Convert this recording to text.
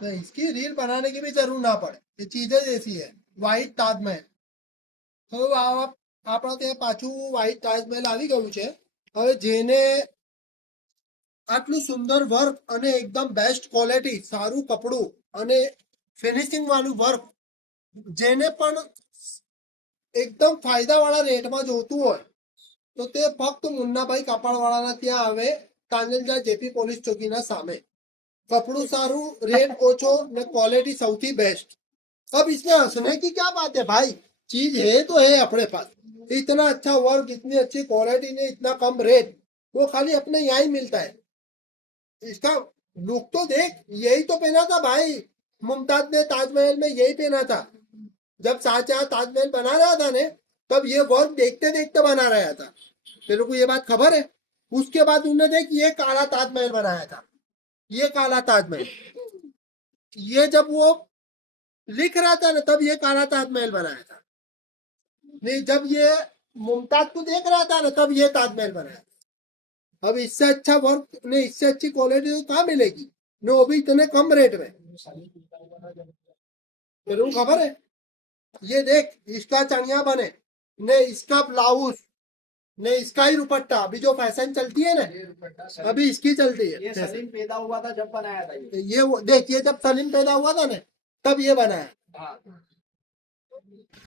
तो इसकी रील बनाने की भी जरूर ना पड़े, ये चीजें जैसी है। व्हाइट તાજમહેલ, હવે આપણા ત્યાં પાછું વ્હાઈટ તાજમહેલ આવી ગયું છે। હવે જેને આટલું સુંદર વર્ક અને એકદમ બેસ્ટ ક્વોલિટી, સારું કપડું અને ફિનિશિંગ વાળું વર્ક, જેને પણ એકદમ ફાયદાવાળા રેટમાં જોતું હોય તો તે ફક્ત મુન્નાભાઈ કાપડવાળાના ત્યાં આવે, કાંજલજા જેપી પોલીસ ચોકીના સામે। कपड़ू सारू, रेट ओछो ने क्वालिटी सौथी बेस्ट। अब इसमें हंसने की क्या बात है भाई, चीज है तो है अपने पास। इतना अच्छा वर्क, इतनी अच्छी क्वालिटी ने इतना कम रेट, वो खाली अपने यहाँ ही मिलता है। इसका लुक तो देख, यही तो पहना था भाई मुमताज ने ताजमहल में, यही पहना था जब शाहजहां ताजमहल बना रहा था ने, तब ये वर्क देखते देखते बना रहा था। तेरे को ये बात खबर है? उसके बाद उन्होंने देख ये काला ताजमहल बनाया था, ये काला ताजमहल। ये जब वो लिख रहा था ना, तब ये काला ताजमहल बनाया था। नहीं, जब ये मुमताज को देख रहा था ना, तब ये ताजमहल बनाया था। अब इससे अच्छा वर्क ने, इससे अच्छी क्वालिटी तो कहाँ मिलेगी ने, वो भी इतने कम रेट में। तेरे को खबर है? ये देख, इसका चनिया बने ने, इसका ब्लाउज ने, इसका ही दुपट्टा। अभी जो फैशन चलती है ना, अभी इसकी चलती है। ये सलीम पैदा हुआ था जब बनाया था ये देख, ये जब सलीम पैदा हुआ था ना, तब ये बनाया। हाँ।